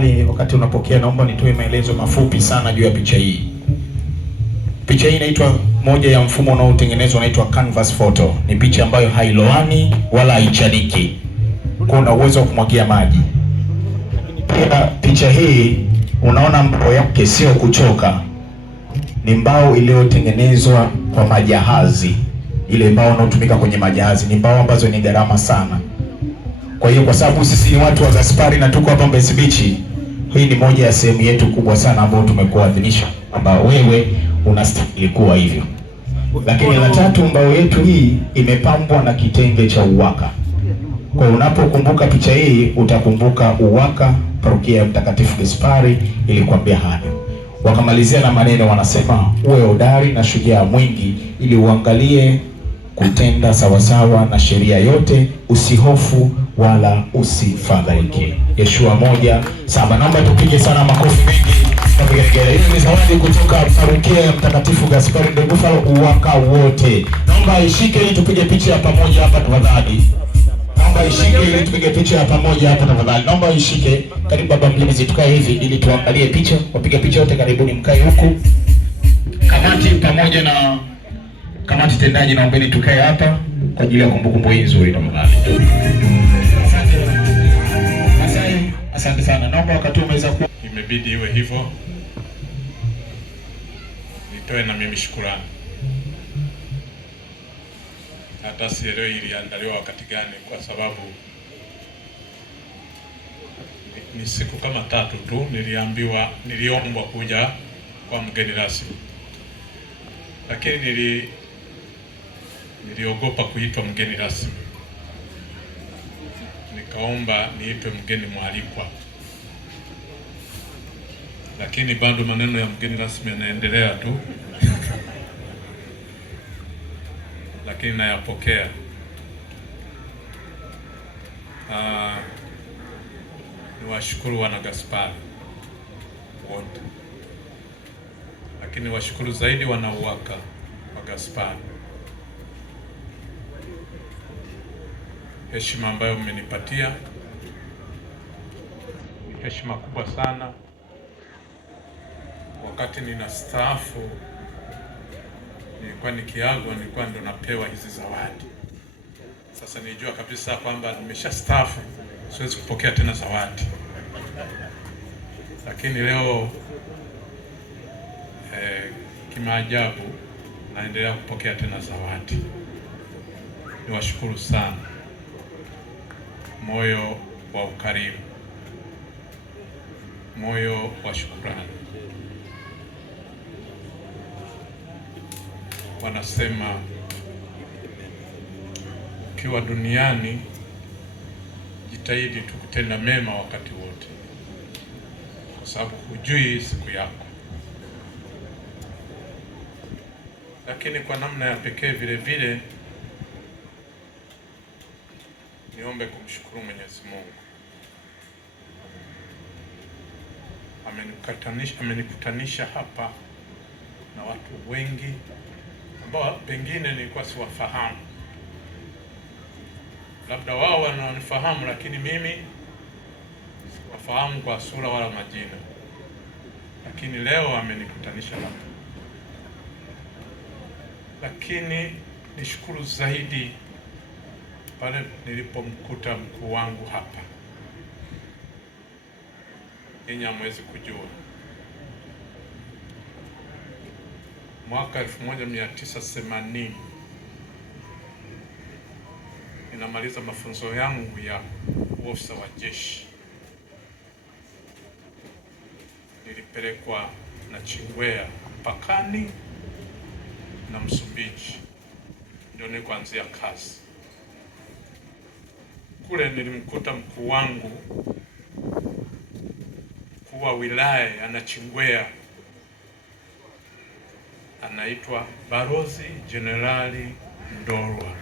tafadhali, wakati unapokea, naomba nitoe maelezo mafupi sana juu ya picha hii. Picha hii inaitwa, moja ya mfumo unaotengenezwa unaitwa canvas photo. Ni picha ambayo hailoani wala haichaniki, kuna uwezo wa kumwagia maji. Pia picha hii unaona mbao yake sio kuchoka, ni mbao iliyotengenezwa kwa majahazi. Ile mbao inayotumika kwenye majahazi ni mbao ambazo ni gharama sana. Kwa hiyo kwa sababu sisi ni watu wa Gaspari na tuko hapa Mbezi Beach, hii ni moja ya sehemu yetu kubwa sana ambayo tumekuadhimisha kwamba wewe unastahili kuwa hivyo. Lakini la tatu, mbao yetu hii imepambwa na kitenge cha uwaka. Kwa hiyo unapokumbuka picha hii utakumbuka uwaka, parokia ya Mtakatifu Gaspari ilikwambia hayo. Wakamalizia na maneno, wanasema uwe hodari na shujaa mwingi ili uangalie kutenda sawasawa na sheria yote, usihofu wala usifadhaike. Yeshua 1:7. Naomba tupige sana makofi mengi na vigelegele. Hii ni zawadi kutoka parokia ya Mtakatifu Gaspari de Buffalo, uwaka wote. Naomba ishike ili tupige picha ya pamoja hapa tafadhali. Naomba ishike ili tupige picha ya pamoja hapa tafadhali. Naomba ishike. Karibu baba mlinzi, tukae hivi ili tuangalie picha. Wapiga picha wote karibuni, mkae huku. Kamati pamoja na kamati tendaji, naombeni tukae hapa kwa ajili ya kumbukumbu hii nzuri tafadhali. Asante sana. Naomba wakati umeweza ku, imebidi iwe hivyo, nitoe na mimi shukrani. Hata sielewi iliandaliwa wakati gani, kwa sababu ni siku kama 3 tu niliombwa kuja kwa mgeni rasmi, lakini niliogopa kuitwa mgeni rasmi, nikaomba niitwe mgeni mwalikwa. Lakini bado maneno ya mgeni rasmi yanaendelea tu lakini nayapokea. Niwashukuru wana Gaspari wote, lakini washukuru zaidi wana uwaka wa Gaspari. Heshima ambayo mmenipatia ni heshima kubwa sana. Wakati ninastaafu, nilikuwa nikiagwa, nilikuwa ndo napewa hizi zawadi. Sasa nilijua kabisa kwamba nimeshastaafu, siwezi kupokea tena zawadi. Lakini leo kimaajabu naendelea kupokea tena zawadi. Niwashukuru sana, moyo wa ukarimu, moyo wa shukrani. Wanasema ukiwa duniani jitahidi tu kutenda mema wakati wote, kwa sababu hujui siku yako. Lakini kwa namna ya pekee vile vile niombe kumshukuru Mwenyezi Mungu. Amenikutanisha hapa na watu wengi ambao pengine nilikuwa siwafahamu. Labda wao wananifahamu, lakini mimi siwafahamu kwa sura wala majina. Lakini leo amenikutanisha hapa. Lakini nishukuru zaidi pale nilipomkuta mkuu wangu hapa. Ninyi hamwezi kujua, mwaka 1980 ninamaliza mafunzo yangu ya uofisa wa jeshi. Nilipelekwa Nachingwea mpakani na Msumbiji, ndio nilianzia kazi kule. Nilimkuta mkuu wangu, mkuu wa wilaya ya Nachingwea, anaitwa Balozi Jenerali Ndorwa.